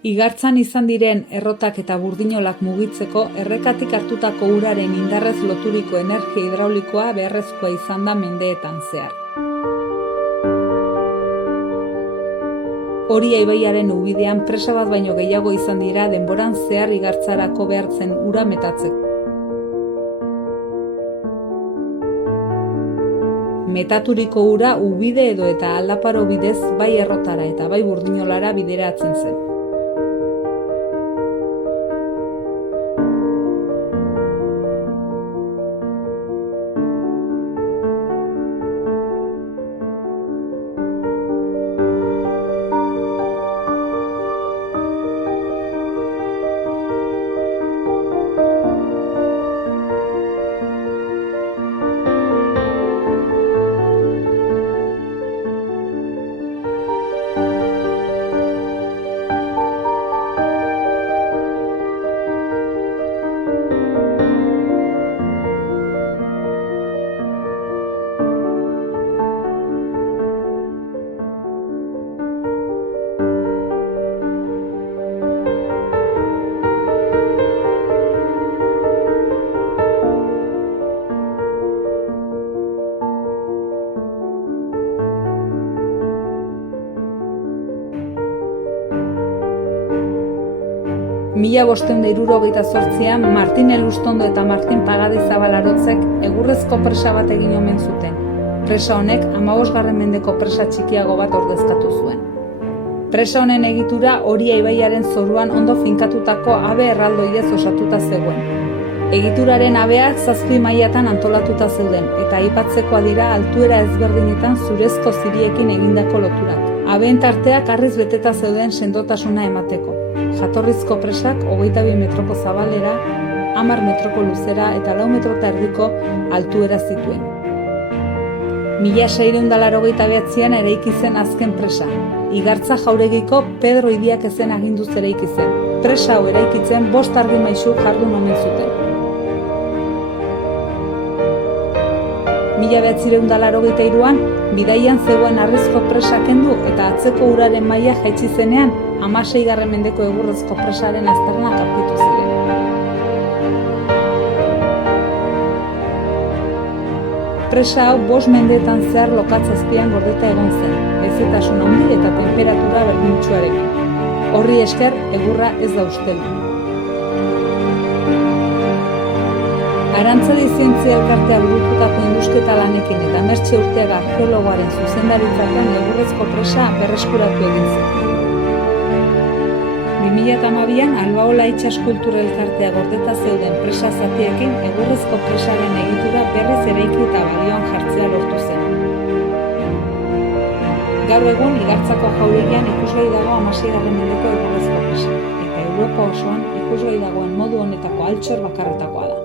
Igartzan izan diren errotak eta burdinolak mugitzeko errekatik hartutako uraren indarrez loturiko energia hidraulikoa beharrezkoa izan da mendeetan zehar. Oria ibaiaren ubidean presa bat baino gehiago izan dira denboran zehar igartzarako behartzen ura metatzeko. Metaturiko ura ubide edo eta aldaparo bidez bai errotara eta bai burdinolara bideratzen zen. Mila 578an Martin Elustondo eta Martin Pagadizabal Arotzek egurrezko presa bat egin omen zuten. Presa honek 15. mendeko presa txikiago bat ordezkatu zuen. Presa honen egitura Oria ibaiaren zoruan ondo finkatutako abe erraldoiez osatuta zegoen. Egituraren abeak 7 mailatan antolatuta zeuden eta aipatzekoa dira altuera ezberdinetan zurezko ziriekin egindako loturak. Abeen tarteak harriz beteta zeuden sendotasuna emateko. Jatorrizko presak 22 metroko zabalera, 10 metroko luzera eta 4 metro eta erdiko altuera zituen. 1689an eraiki zen azken presa. Igartza jauregiko Pedro Idiakezen aginduz eraiki zen. Presa hau eraikitzen 5 argi maisu jardun omen zuten. 1983an bidaian zegoen harrizko presa kendu eta atzeko uraren maila jaitsi zenean 16. mendeko egurrezko presaren aztarnak aurkitu ziren. Presa hau 5 mendeetan zehar lokatzazpian gordeta egon zen, hezetasun handi eta tenperatura berdintsuarekin. Horri esker egurra ez da usteldu. Arantzadi Zientzia Elkartea burututako indusketa lanekin eta Mertxe Urteaga arkeologoaren zuzendaritzapean egurrezko presa berreskuratu egin zen. 2012an Albaola Itsas Kultura Elkartea gordeta zeuden presa zatiekin egurrezko presaren egitura berriz eraiki eta balioan jartzea lortu zen. Gaur egun Igartzako jauregian ikusgai dago 16. mendeko egurrezko presa, eta Europa osoan ikusgai dagoen modu honetako altxor bakarretakoa da.